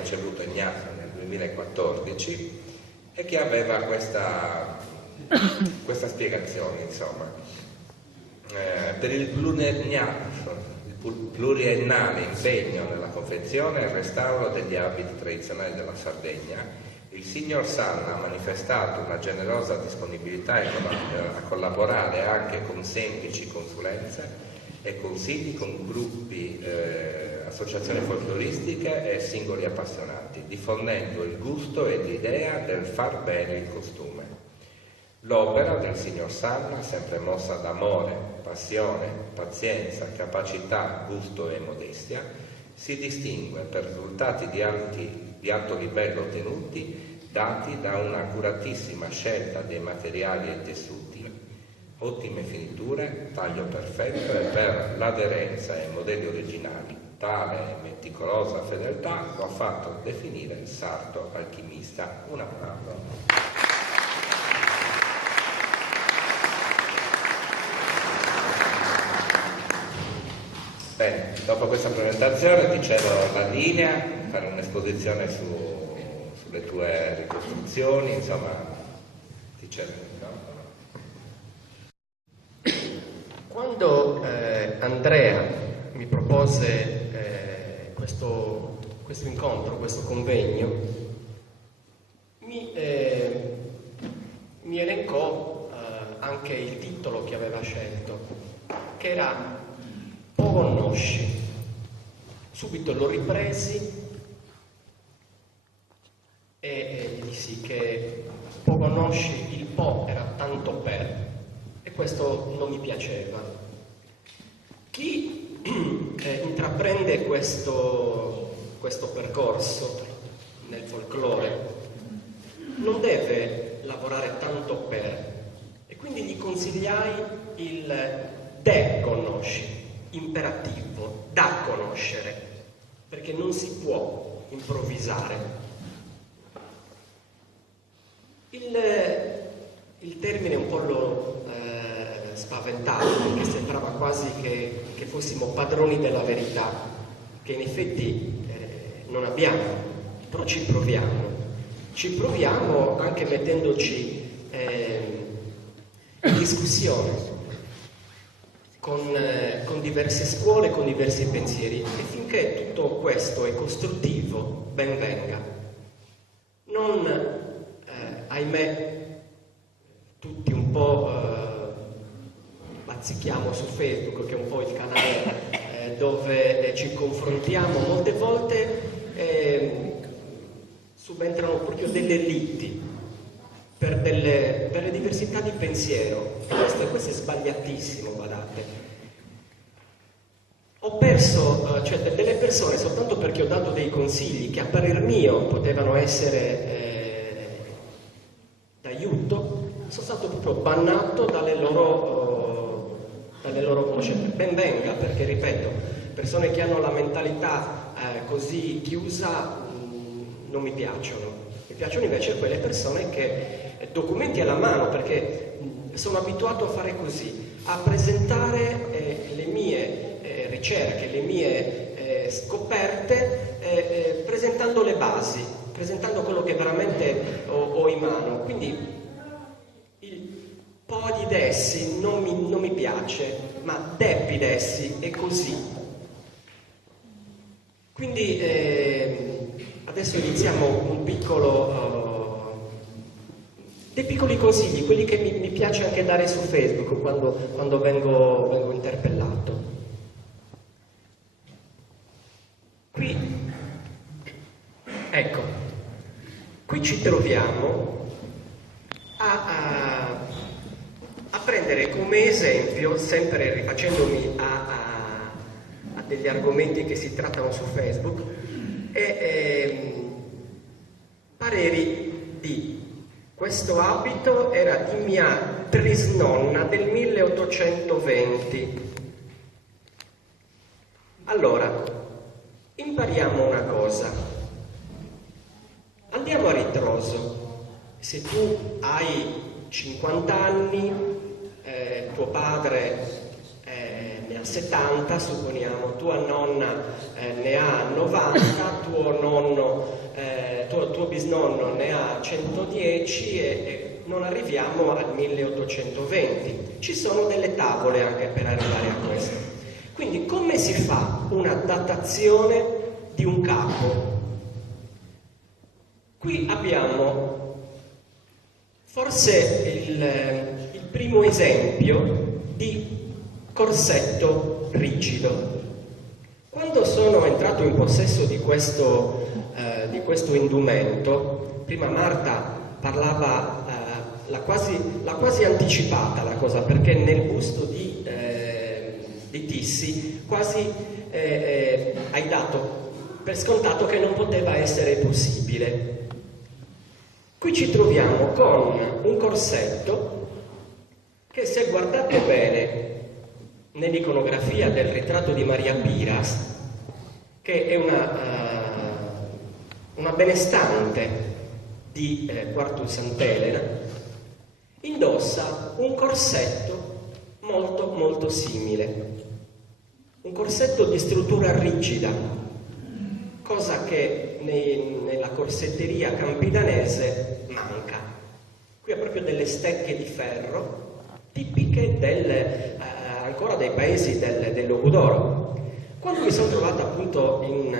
ricevuto Ignazio nel 2014 e che aveva questa spiegazione, insomma. Per il pluriennale impegno nella confezione e restauro degli abiti tradizionali della Sardegna, il signor Sanna ha manifestato una generosa disponibilità a collaborare anche con semplici consulenze e consigli con gruppi, associazioni folcloristiche e singoli appassionati, diffondendo il gusto e l'idea del far bene il costume. L'opera del signor Sanna, sempre mossa d'amore, passione, pazienza, capacità, gusto e modestia, si distingue per risultati di alto livello ottenuti, dati da una accuratissima scelta dei materiali e tessuti, ottime finiture, taglio perfetto e per l'aderenza ai modelli originali. Tale meticolosa fedeltà lo ha fatto definire il sarto alchimista. Un applauso. Bene, dopo questa presentazione ti cedo la linea, fare un'esposizione sulle tue ricostruzioni, insomma, ti cedo. No? Quando Andrea mi propose questo incontro, questo convegno, mi elencò anche il titolo che aveva scelto, che era Po conosci. Subito l'ho ripresi e dissi che po conosci, il po era tanto per, e questo non mi piaceva. Chi intraprende questo percorso nel folklore non deve lavorare tanto per, e quindi gli consigliai il de conosci, imperativo, da conoscere, perché non si può improvvisare. Il termine un po' lo spaventava, perché sembrava quasi che fossimo padroni della verità, che in effetti non abbiamo, però ci proviamo anche mettendoci in discussione con diverse scuole, con diversi pensieri, e finché tutto questo è costruttivo, ben venga. Non, ahimè, tutti un po' bazzichiamo su Facebook, che è un po' il canale dove ci confrontiamo, molte volte subentrano proprio delle liti per le diversità di pensiero. Questo è sbagliatissimo, badate. Ho perso delle persone soltanto perché ho dato dei consigli che a parer mio potevano essere d'aiuto. Sono stato proprio bannato dalle loro conoscenze. Ben venga, perché ripeto, persone che hanno la mentalità così chiusa non mi piacciono. Mi piacciono invece quelle persone che documenti alla mano, perché sono abituato a fare così, a presentare le mie ricerche, le mie scoperte, presentando le basi, presentando quello che veramente ho in mano. Quindi il po' di dessi non mi piace, ma deppi dessi è così. Quindi adesso iniziamo un dei piccoli consigli, quelli che mi piace anche dare su Facebook quando vengo interpellato. Qui, ecco, qui ci troviamo a prendere come esempio, sempre rifacendomi a degli argomenti che si trattano su Facebook, pareri di questo abito era di mia trisnonna del 1820. Allora, impariamo una cosa. Andiamo a ritroso. Se tu hai 50 anni, tuo padre ne ha 70, supponiamo, tua nonna ne ha 90, tuo bisnonno ne ha 110 e non arriviamo al 1820. Ci sono delle tavole anche per arrivare a questo. Quindi come si fa una datazione di un capo? Qui abbiamo forse il primo esempio di corsetto rigido. Quando sono entrato in possesso di questo indumento, prima Marta parlava, l'ha quasi anticipata la cosa, perché nel busto di Tissi quasi hai dato per scontato che non poteva essere possibile. Qui ci troviamo con un corsetto che, se guardate bene nell'iconografia del ritratto di Maria Piras, che è una benestante di Quartu Sant'Elena, indossa un corsetto molto molto simile, un corsetto di struttura rigida, cosa che nella corsetteria campidanese manca. Qui ha proprio delle stecche di ferro tipiche ancora dei paesi del Logudoro. Quando mi sono trovata appunto in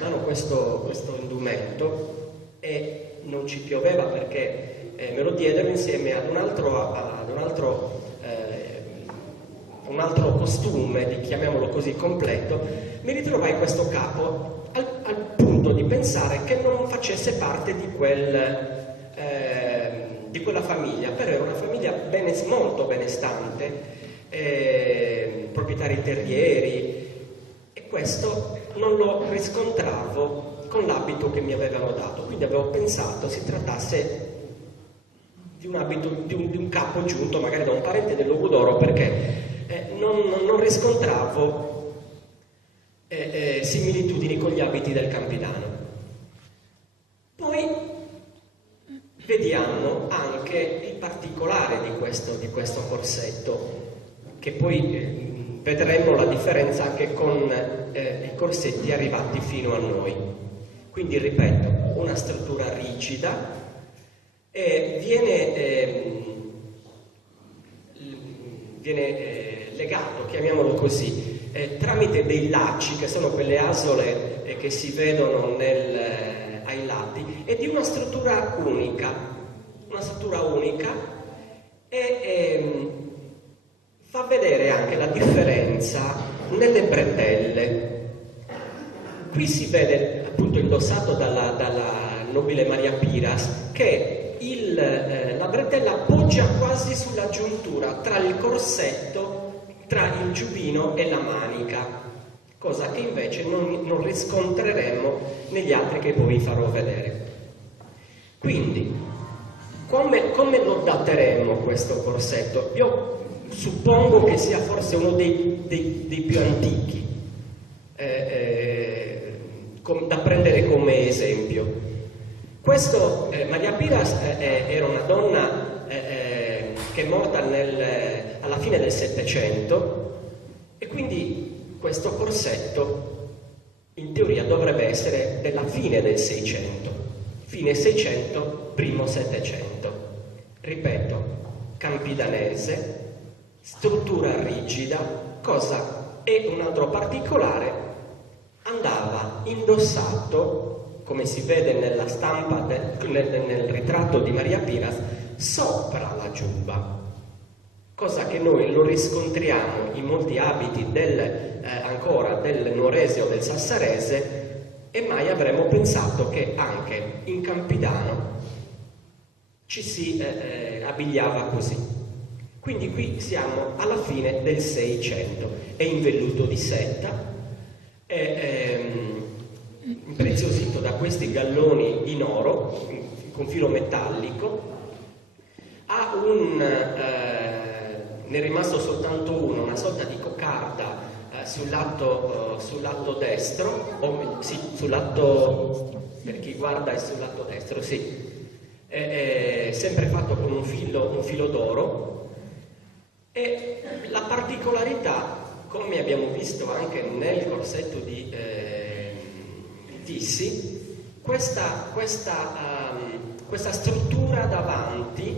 mano questo indumento, e non ci pioveva perché me lo diedero insieme ad un altro costume, chiamiamolo così, completo, mi ritrovai questo capo al punto di pensare che non facesse parte di quella famiglia, però era una famiglia molto benestante, proprietari terrieri, e questo non lo riscontravo con l'abito che mi avevano dato, quindi avevo pensato si trattasse di un abito, di un capo giunto magari da un parente del Logudoro, perché non riscontravo similitudini con gli abiti del Campidano. Poi vediamo anche il particolare di questo corsetto, che poi vedremo la differenza anche con i corsetti arrivati fino a noi. Quindi, ripeto, una struttura rigida, viene legato, chiamiamolo così, tramite dei lacci, che sono quelle asole che si vedono ai lati, e di una struttura unica, e fa vedere anche la differenza nelle bretelle. Qui si vede, appunto, indossato dalla nobile Maria Piras, che la bretella poggia quasi sulla giuntura tra il corsetto, tra il giubbino e la manica, cosa che invece non riscontreremo negli altri che poi vi farò vedere. Quindi, come lo dateremo questo corsetto? Io suppongo che sia forse uno dei più antichi, da prendere come esempio. Questo, Maria Piras era una donna che è morta alla fine del Settecento, e quindi questo corsetto in teoria dovrebbe essere della fine del Seicento, fine Seicento, primo Settecento. Ripeto, campidanese, struttura rigida, e un altro particolare, andava indossato, come si vede nella stampa nel ritratto di Maria Piras, sopra la giubba, cosa che noi lo riscontriamo in molti abiti ancora del nuorese o del sassarese, e mai avremmo pensato che anche in Campidano ci si abbigliava così. Quindi qui siamo alla fine del Seicento, è in velluto di setta, impreziosito da questi galloni in oro con filo metallico. Ne è rimasto soltanto uno, una sorta di coccarda sul lato destro, sul lato, per chi guarda è sul lato destro, sì, sempre fatto con un filo d'oro. E la particolarità come abbiamo visto anche nel corsetto di Tissi, questa struttura davanti,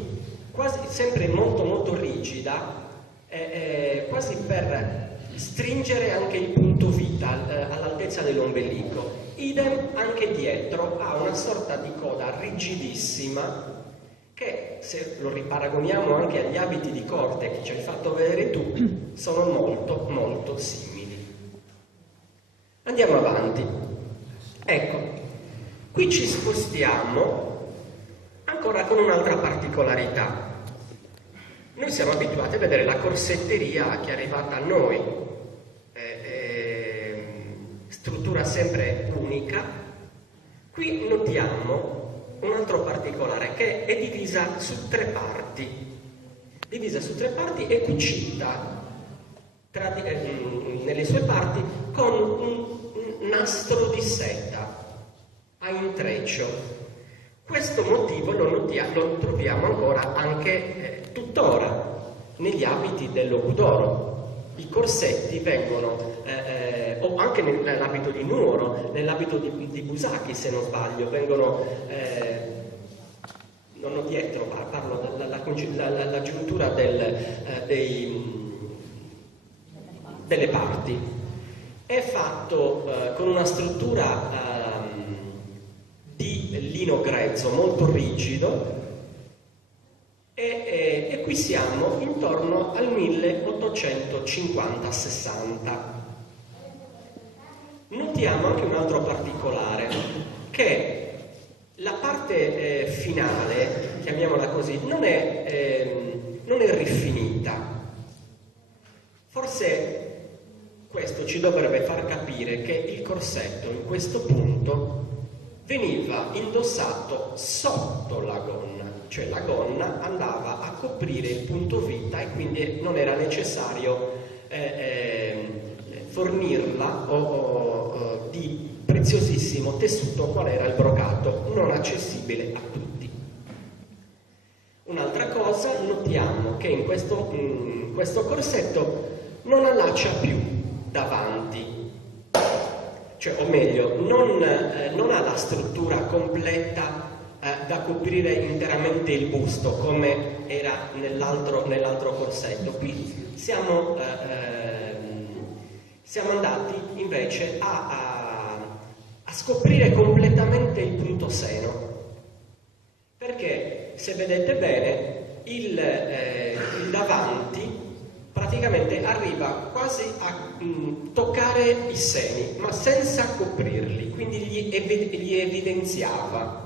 quasi sempre molto rigida, quasi per stringere anche il punto vita all'altezza dell'ombelico. Idem anche dietro, ha una sorta di coda rigidissima che, se lo riparagoniamo anche agli abiti di corte che ci hai fatto vedere tu, sono molto simili. Andiamo avanti. Ecco, qui ci spostiamo ancora con un'altra particolarità. Noi siamo abituati a vedere la corsetteria che è arrivata a noi, struttura sempre unica. Qui notiamo un altro particolare, che è divisa su tre parti e cucita nelle sue parti con un nastro di seta a intreccio. Questo motivo lo troviamo ancora anche tuttora negli abiti dell'Obudoro. I corsetti vengono, o anche nell'abito di Nuoro, nell'abito di Busacchi, se non sbaglio, vengono, non ho dietro, parlo della giuntura delle parti. È fatto con una struttura di lino grezzo molto rigido, e qui siamo intorno al 1850-60. Notiamo anche un altro particolare, che la parte finale, chiamiamola così, non è rifinita. Forse questo ci dovrebbe far capire che il corsetto in questo punto veniva indossato sotto la gonna, cioè la gonna andava a coprire il punto vita e quindi non era necessario fornirla di preziosissimo tessuto qual era il brocato, non accessibile a tutti. Un'altra cosa, notiamo che in questo corsetto non allaccia più davanti, cioè, o meglio, non ha la struttura completa da coprire interamente il busto come era nell'altro corsetto. Qui siamo andati invece a scoprire completamente il punto seno, perché se vedete bene il davanti praticamente arriva quasi a toccare i seni, ma senza coprirli, quindi li evidenziava.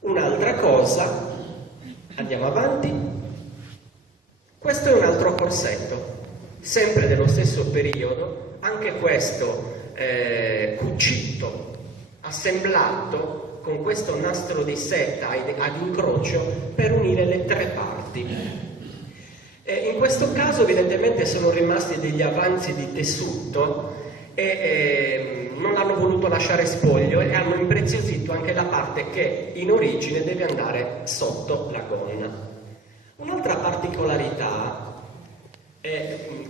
Un'altra cosa, andiamo avanti, questo è un altro corsetto, sempre dello stesso periodo, anche questo cucito, assemblato con questo nastro di seta ad incrocio per unire le tre parti. In questo caso evidentemente sono rimasti degli avanzi di tessuto e non hanno voluto lasciare spoglio e hanno impreziosito anche la parte che in origine deve andare sotto la gonna. Un'altra particolarità,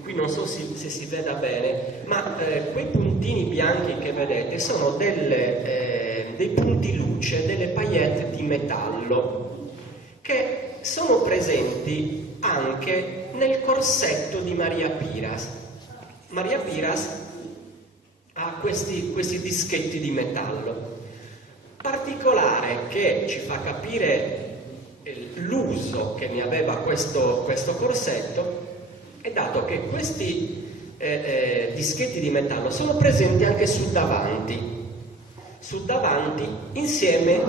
qui non so se si veda bene, ma quei puntini bianchi che vedete sono dei punti luce, delle paillette di metallo che sono presenti anche nel corsetto di Maria Piras. Maria Piras ha questi dischetti di metallo. Particolare che ci fa capire l'uso che ne aveva questo corsetto è dato che questi dischetti di metallo sono presenti anche sul davanti insieme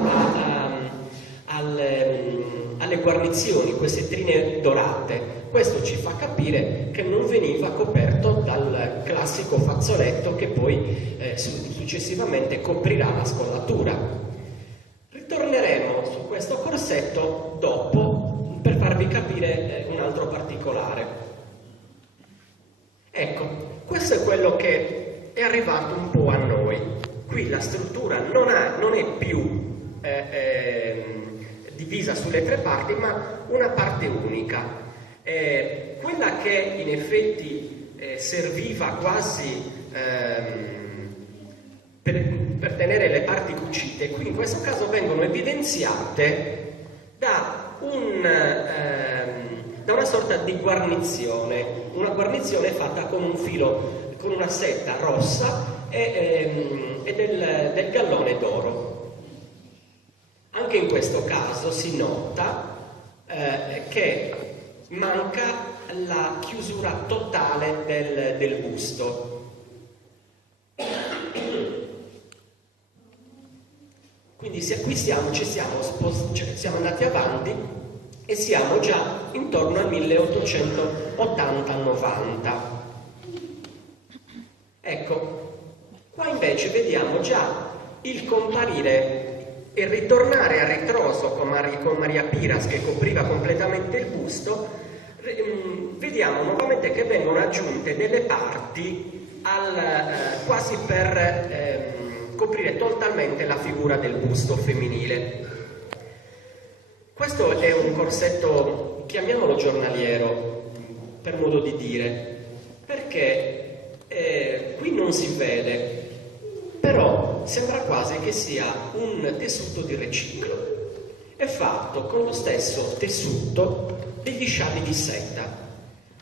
alle guarnizioni, queste trine dorate. Questo ci fa capire che non veniva coperto dal classico fazzoletto che poi successivamente coprirà la scollatura. Ritorneremo su questo corsetto dopo per farvi capire un altro particolare. Ecco, questo è quello che è arrivato un po' a noi. Qui la struttura non è più divisa sulle tre parti, ma una parte unica. Quella che in effetti serviva quasi per tenere le parti cucite. Qui in questo caso vengono evidenziate da una sorta di guarnizione, una guarnizione fatta con un filo, con una seta rossa e del gallone d'oro. Anche in questo caso si nota che manca la chiusura totale del busto. Quindi qui siamo andati avanti e siamo già intorno al 1880-90. Ecco, qua invece vediamo già il comparire e ritornare a ritroso con Maria Piras che copriva completamente il busto. Vediamo nuovamente che vengono aggiunte delle parti quasi per coprire totalmente la figura del busto femminile. Questo è un corsetto, chiamiamolo giornaliero, per modo di dire, perché qui non si vede, però sembra quasi che sia un tessuto di riciclo. È fatto con lo stesso tessuto degli scialli di seta,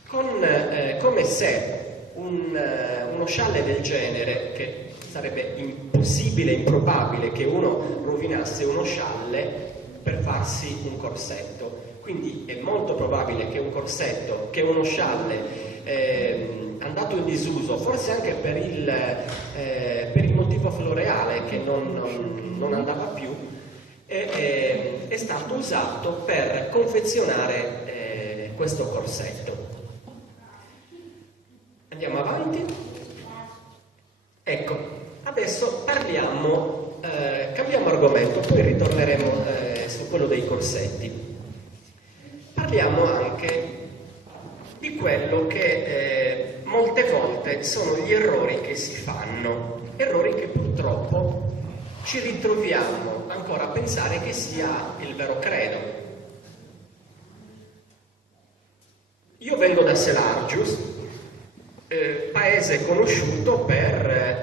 come se uno scialle del genere, che sarebbe impossibile, improbabile che uno rovinasse uno scialle per farsi un corsetto. Quindi è molto probabile che un corsetto, che uno scialle andato in disuso, forse anche per il motivo floreale che non andava più, è stato usato per confezionare questo corsetto. Andiamo avanti. Ecco, adesso cambiamo argomento, poi ritorneremo su quello dei corsetti. Parliamo anche di quello che molte volte sono gli errori che si fanno, errori che purtroppo ci ritroviamo ancora a pensare che sia il vero credo. Io vengo da Selargius, paese conosciuto per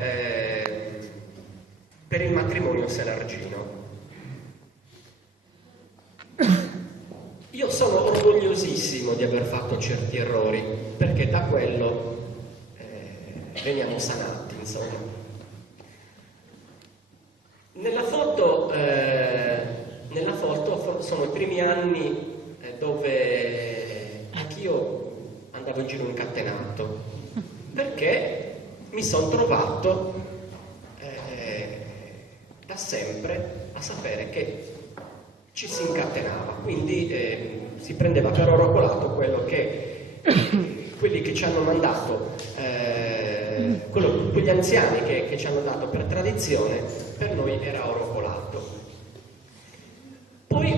il matrimonio selargino. Io sono orgogliosissimo di aver fatto certi errori, perché da quello veniamo sanati, insomma. Nella foto sono i primi anni dove anch'io andavo in giro incatenato, perché mi sono trovato da sempre a sapere che ci si incatenava, quindi si prendeva per oro colato quello che quelli che ci hanno mandato, quegli anziani che ci hanno dato per tradizione, per noi era oro colato. Poi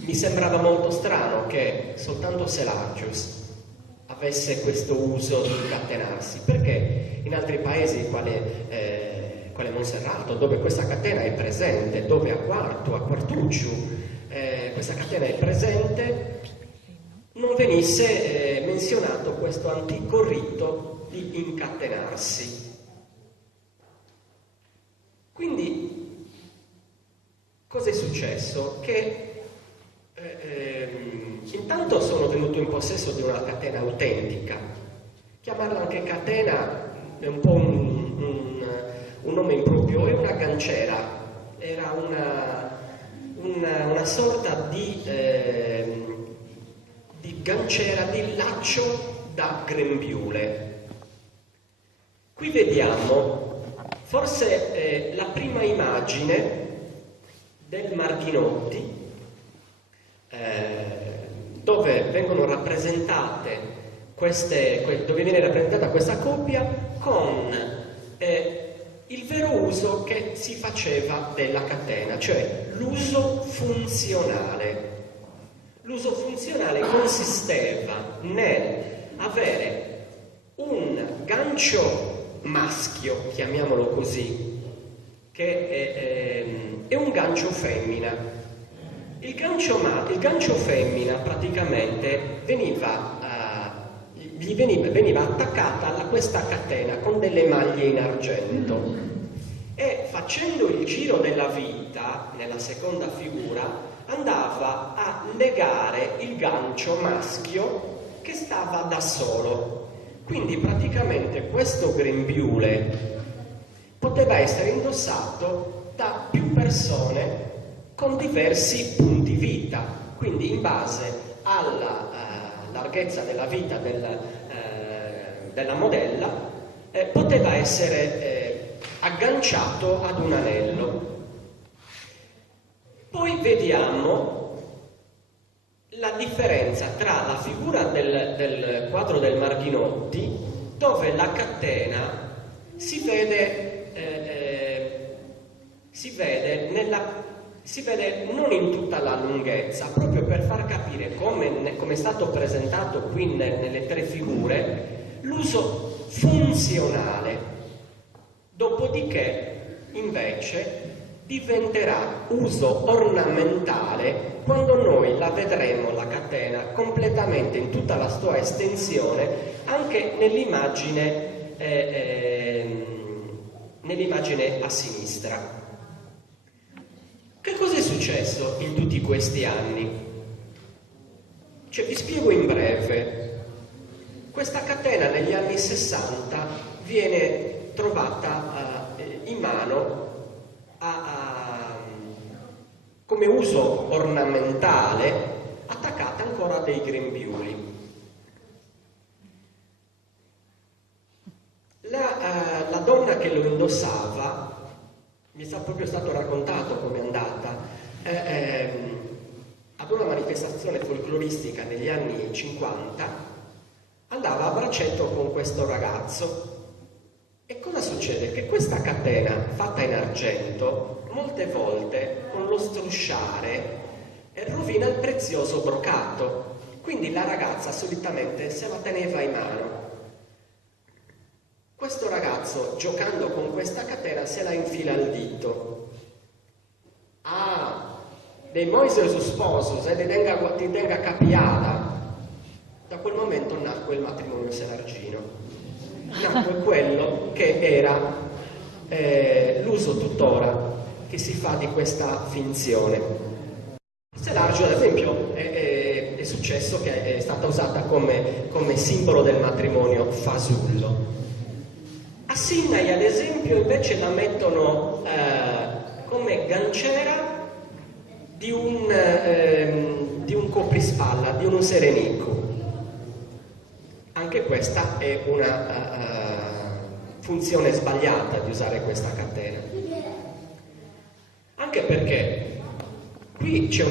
mi sembrava molto strano che soltanto Selargius avesse questo uso di incatenarsi, perché in altri paesi quale Monserrato, dove questa catena è presente, dove a Quartu, a Quartucciu questa catena è presente, non venisse menzionato questo antico rito di incatenarsi. Quindi cosa è successo? Che intanto sono venuto in possesso di una catena autentica. Chiamarla anche catena è un po' un nome improprio, è una ganciera, era una sorta di ganciera, di laccio da grembiule. Qui vediamo forse la prima immagine del Marghinotti, dove vengono rappresentate dove viene rappresentata questa coppia con il vero uso che si faceva della catena, cioè l'uso funzionale. L'uso funzionale consisteva nel avere un gancio maschio, chiamiamolo così, che è un gancio femmina. Il gancio femmina praticamente veniva veniva attaccata a questa catena con delle maglie in argento e facendo il giro della vita, nella seconda figura, andava a legare il gancio maschio che stava da solo. Quindi praticamente questo grembiule poteva essere indossato da più persone con diversi punti vita, quindi in base alla larghezza della vita della modella poteva essere agganciato ad un anello. Poi vediamo la differenza tra la figura del quadro del Marghinotti, dove la catena si vede non in tutta la lunghezza, proprio per far capire come è stato presentato qui nelle tre figure, l'uso funzionale. Dopodiché, invece, diventerà uso ornamentale quando noi la vedremo, la catena, completamente in tutta la sua estensione, anche nell'immagine a sinistra. Che cosa è successo in tutti questi anni? Vi spiego in breve. Questa catena negli anni 60 viene trovata in mano come uso ornamentale, attaccata ancora a dei grembiuli. La donna che lo indossava, mi è proprio stato raccontato come è andata, ad una manifestazione folcloristica negli anni 50, andava a braccetto con questo ragazzo. E cosa succede? Che questa catena fatta in argento, molte volte con lo strusciare, rovina il prezioso brocato. Quindi la ragazza solitamente se la teneva in mano. Questo ragazzo, giocando con questa catena, se la infila al dito. Ah, dei Moise su sposo, se ti tenga capiata. Da quel momento nacque il matrimonio Selargino. Nacque quello che era l'uso tuttora che si fa di questa finzione. Selargio, ad esempio, è successo che è stata usata come simbolo del matrimonio fasullo. A Sydney, ad esempio, invece la mettono come ganciera di un coprispalla, di un serenico. Anche questa è una funzione sbagliata di usare questa catena. Anche perché qui c'è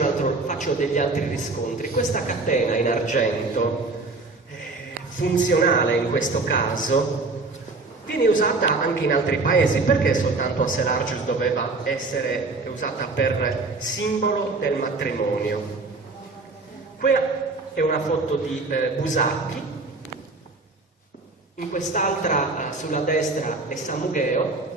faccio degli altri riscontri. Questa catena in argento, funzionale in questo caso, viene usata anche in altri paesi. Perché soltanto a Selargius doveva essere usata per simbolo del matrimonio? Quella è una foto di Busacchi. In quest'altra sulla destra è Samugheo,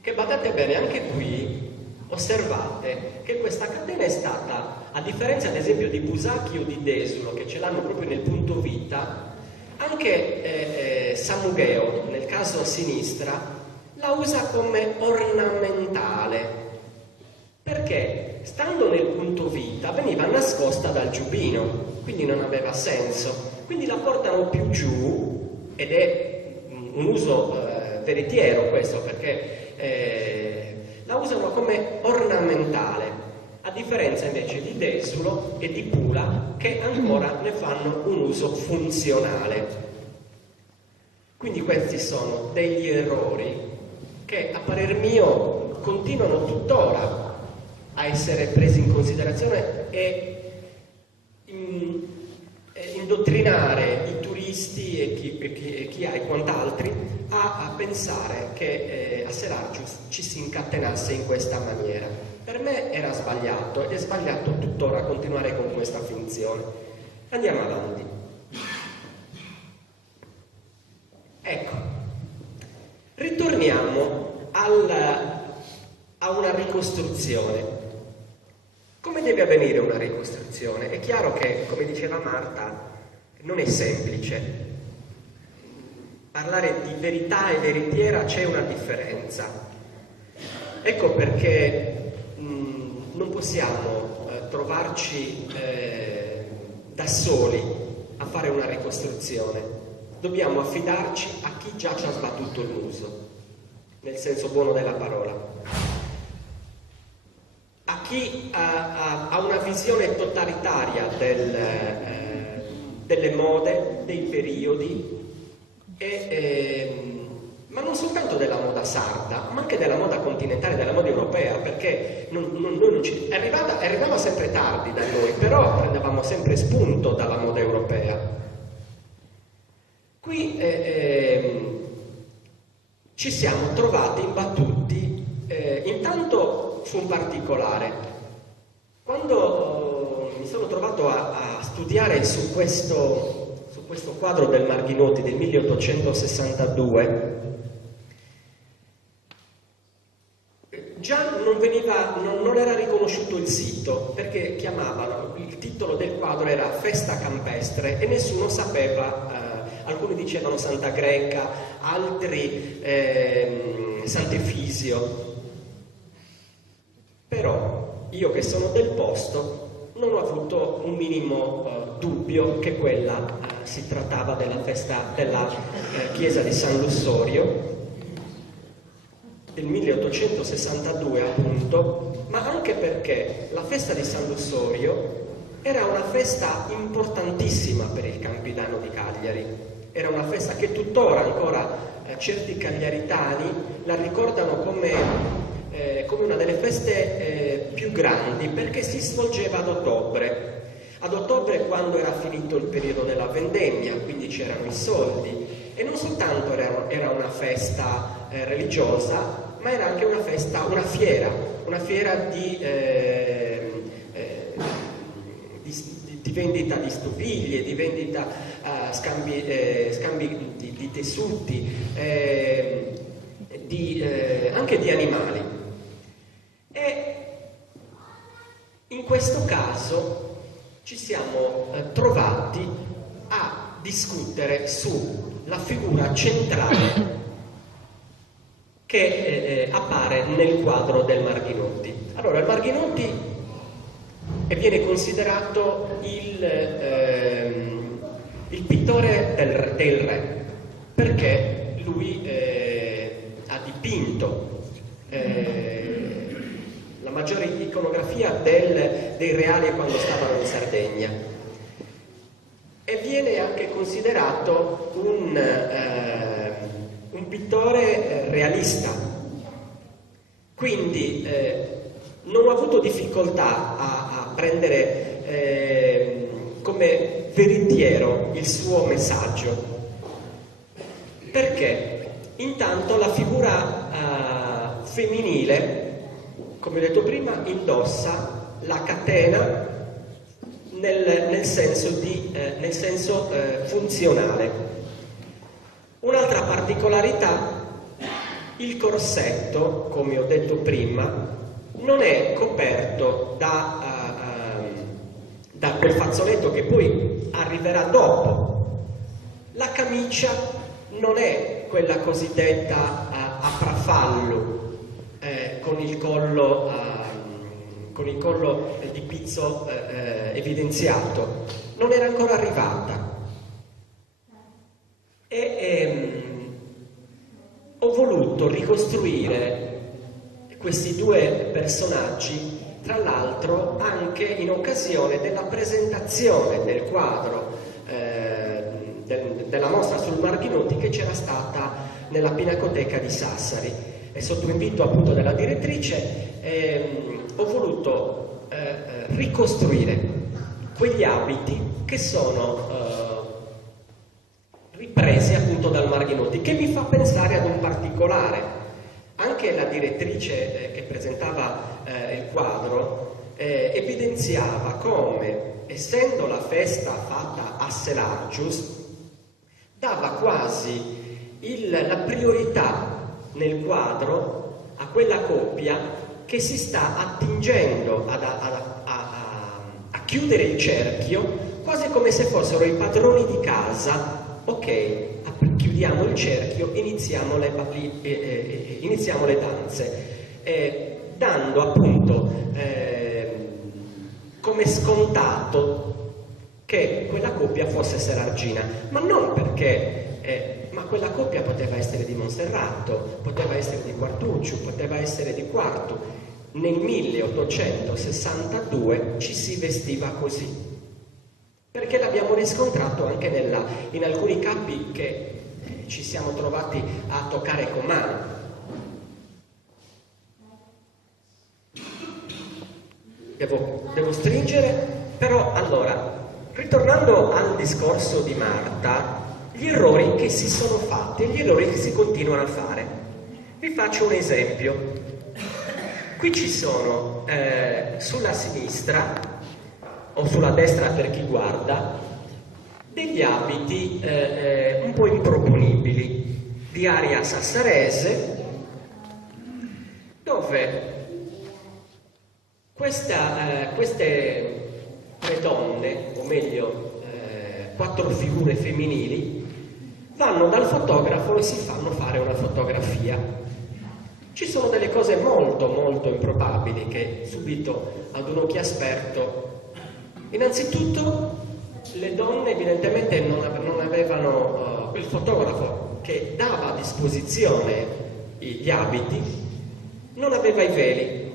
che badate bene, anche qui osservate che questa catena è stata, a differenza ad esempio di Busacchi o di Desulo, che ce l'hanno proprio nel punto vita, anche Samugheo, nel caso a sinistra, la usa come ornamentale, perché stando nel punto vita veniva nascosta dal giubbino, quindi non aveva senso. Quindi la portano più giù, ed è un uso veritiero questo, perché la usano come ornamentale, a differenza invece di Desulo e di Pula, che ancora ne fanno un uso funzionale. Quindi questi sono degli errori che, a parer mio, continuano tuttora a essere presi in considerazione e indottrinare i turisti e chi ha e quant'altri a pensare che a Selargius ci si incatenasse in questa maniera. Per me era sbagliato ed è sbagliato tuttora continuare con questa finzione. Andiamo avanti. Ecco, ritorniamo a una ricostruzione. Come deve avvenire una ricostruzione? È chiaro che, come diceva Marta, non è semplice. Parlare di verità e veritiera c'è una differenza. Ecco perché non possiamo trovarci da soli a fare una ricostruzione. Dobbiamo affidarci a chi già ci ha sbattuto il muso, nel senso buono della parola, a chi ha una visione totalitaria delle mode, dei periodi, ma non soltanto della moda sarda, ma anche della moda continentale, della moda europea, perché arrivava sempre tardi da noi, però prendevamo sempre spunto dalla moda europea. Qui ci siamo trovati imbattuti intanto su un particolare. Quando mi sono trovato a studiare su questo quadro del Marghinotti del 1862, già non era riconosciuto il sito, perché il titolo del quadro era Festa campestre e nessuno sapeva, alcuni dicevano Santa Greca, altri Sant'Efisio. Però io che sono del posto non ho avuto un minimo dubbio che quella si trattava della festa della chiesa di San Lussorio del 1862 appunto, ma anche perché la festa di San Lussorio era una festa importantissima per il Campidano di Cagliari. Era una festa che tuttora ancora certi cagliaritani la ricordano come una delle feste più grandi, perché si svolgeva ad ottobre. Ad ottobre, quando era finito il periodo della vendemmia, quindi c'erano i soldi, e non soltanto era una festa religiosa, ma era anche una fiera di vendita di stoviglie, di vendita scambi di tessuti, anche di animali. E in questo caso ci siamo trovati a discutere sulla figura centrale che appare nel quadro del Marghinotti. Allora, il Marghinotti viene considerato il pittore del re, perché lui ha dipinto la maggiore iconografia dei reali quando stavano in Sardegna, e viene anche considerato un pittore realista. Quindi non ho avuto difficoltà a prendere come veritiero il suo messaggio, perché intanto la figura femminile, come ho detto prima, indossa la catena nel senso funzionale. Un'altra particolarità: il corsetto, come ho detto prima, non è coperto da quel fazzoletto che poi arriverà dopo. La camicia non è quella cosiddetta a farfallo, con il collo di pizzo evidenziato, non era ancora arrivata. Ho voluto ricostruire questi due personaggi, tra l'altro anche in occasione della presentazione del quadro della mostra sul Marghinotti che c'era stata nella Pinacoteca di Sassari, e sotto invito appunto della direttrice ho voluto ricostruire quegli abiti che sono ripresi appunto dal Marghinotti, che mi fa pensare ad un particolare. Anche la direttrice che presentava il quadro evidenziava come, essendo la festa fatta a Selargius, dava quasi la priorità nel quadro a quella coppia che si sta attingendo a chiudere il cerchio quasi come se fossero i padroni di casa. Ok, chiudiamo il cerchio, iniziamo le danze, dando appunto come scontato che quella coppia fosse serargina, ma non perché, ma quella coppia poteva essere di Monserrato, poteva essere di Quartuccio, poteva essere di Quartu. Nel 1862 ci si vestiva così, perché l'abbiamo riscontrato anche in alcuni capi che ci siamo trovati a toccare con mano. Devo stringere, però allora, ritornando al discorso di Marta, gli errori che si sono fatti e gli errori che si continuano a fare. Vi faccio un esempio. Qui ci sono sulla sinistra, o sulla destra per chi guarda, degli abiti un po' improponibili, di aria sassarese, dove queste tre donne, o meglio 4 figure femminili, vanno dal fotografo e si fanno fare una fotografia. Ci sono delle cose molto molto improbabili che subito ad un occhio esperto, innanzitutto le donne evidentemente non avevano quel fotografo che dava a disposizione gli abiti, non aveva i veli.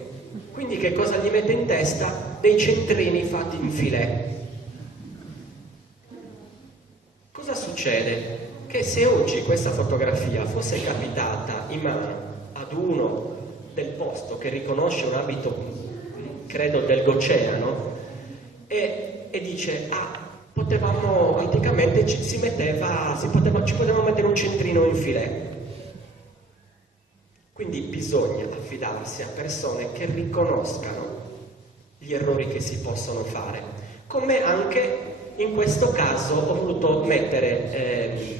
Quindi che cosa gli mette in testa? Dei centrini fatti in filet. Cosa succede? Che se oggi questa fotografia fosse capitata in mano ad uno del posto che riconosce un abito, credo dell'oceano, e dice, potevamo, anticamente ci potevamo mettere un centrino in filet. Quindi bisogna affidarsi a persone che riconoscano gli errori che si possono fare, come anche in questo caso ho voluto mettere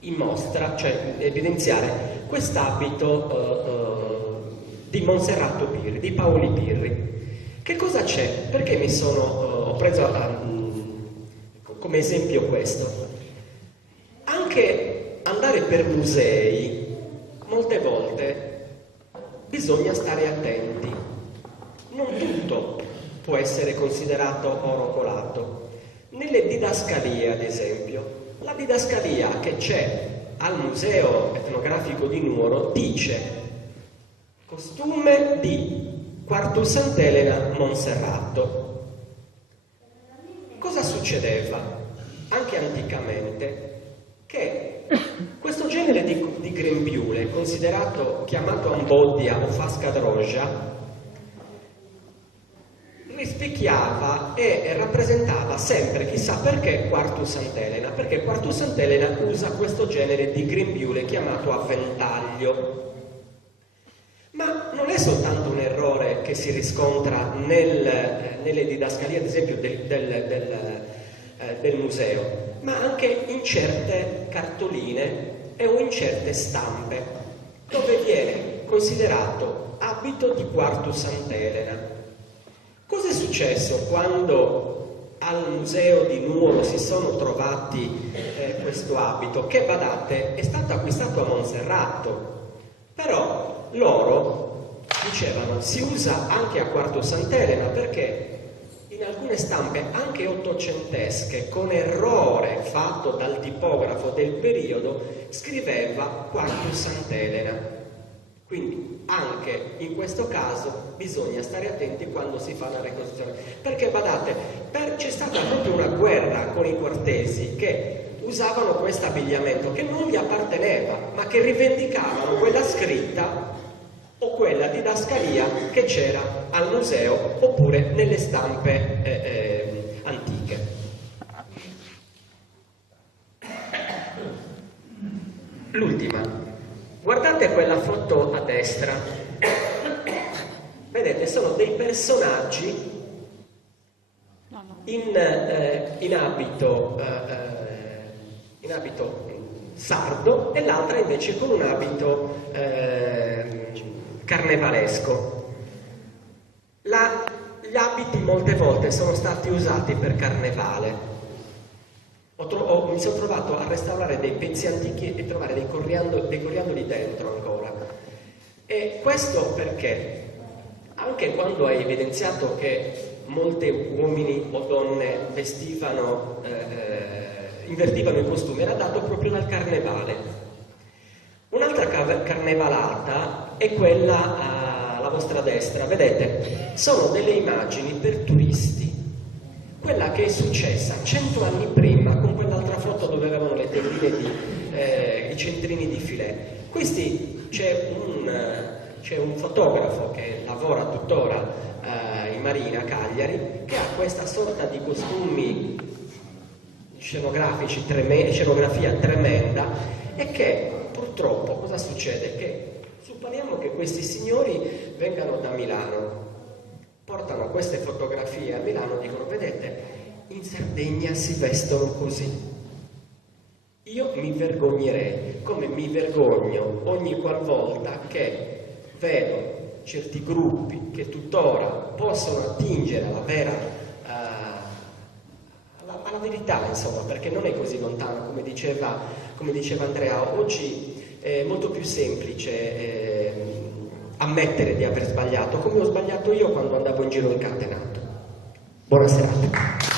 in mostra, cioè evidenziare quest'abito di Monserrato Pirri, di Paoli Pirri. Che cosa c'è? Perché ho preso come esempio questo? Anche andare per musei molte volte bisogna stare attenti. Non tutto può essere considerato oro colato. Nelle didascalie, ad esempio, la didascalia che c'è al Museo Etnografico di Nuoro dice costume di Quartu Sant'Elena Monserrato. Cosa succedeva anche anticamente? Che questo genere di grembiule, chiamato amboddia o fasca drogia, rispecchiava e rappresentava sempre, chissà perché, Quartu Sant'Elena, perché Quartu Sant'Elena usa questo genere di grembiule chiamato a ventaglio. Ma non è soltanto un errore che si riscontra nelle didascalie, ad esempio, del museo, ma anche in certe cartoline o in certe stampe, dove viene considerato abito di Quartu Sant'Elena. Cosa è successo quando al museo di Nuoro si sono trovati questo abito? Che, badate, è stato acquistato a Monserrato, però loro dicevano si usa anche a Quartu Sant'Elena, perché in alcune stampe anche ottocentesche, con errore fatto dal tipografo del periodo, scriveva Quartu Sant'Elena. Quindi anche in questo caso bisogna stare attenti quando si fa una ricostruzione, perché badate, c'è stata proprio una guerra con i cortesi che usavano questo abbigliamento che non gli apparteneva, ma che rivendicavano quella scritta o quella didascalia che c'era al museo oppure nelle stampe antiche. L'ultima. Guardate quella foto a destra. Vedete, sono dei personaggi in abito sardo e l'altra invece con un abito carnevalesco. Gli abiti molte volte sono stati usati per carnevale, mi sono trovato a restaurare dei pezzi antichi e trovare dei coriandoli dentro ancora. E questo perché anche quando hai evidenziato che molti uomini o donne invertivano i costumi, era dato proprio dal carnevale. Un'altra carnevalata è quella alla vostra destra, vedete, sono delle immagini per turisti. Quella che è successa 100 anni prima con quell'altra foto dove avevano le tendine i centrini di filè. C'è un fotografo che lavora tuttora in Marina a Cagliari, che ha questa sorta di costumi scenografici, scenografia tremenda, e che purtroppo cosa succede? Che supponiamo che questi signori vengano da Milano, portano queste fotografie a Milano e dicono: vedete, in Sardegna si vestono così. Io mi vergognerei, come mi vergogno ogni qualvolta che vedo certi gruppi che tuttora possono attingere alla verità, insomma, perché non è così lontano, come diceva Andrea. Oggi è molto più semplice ammettere di aver sbagliato, come ho sbagliato io quando andavo in giro incatenato. Buona serata.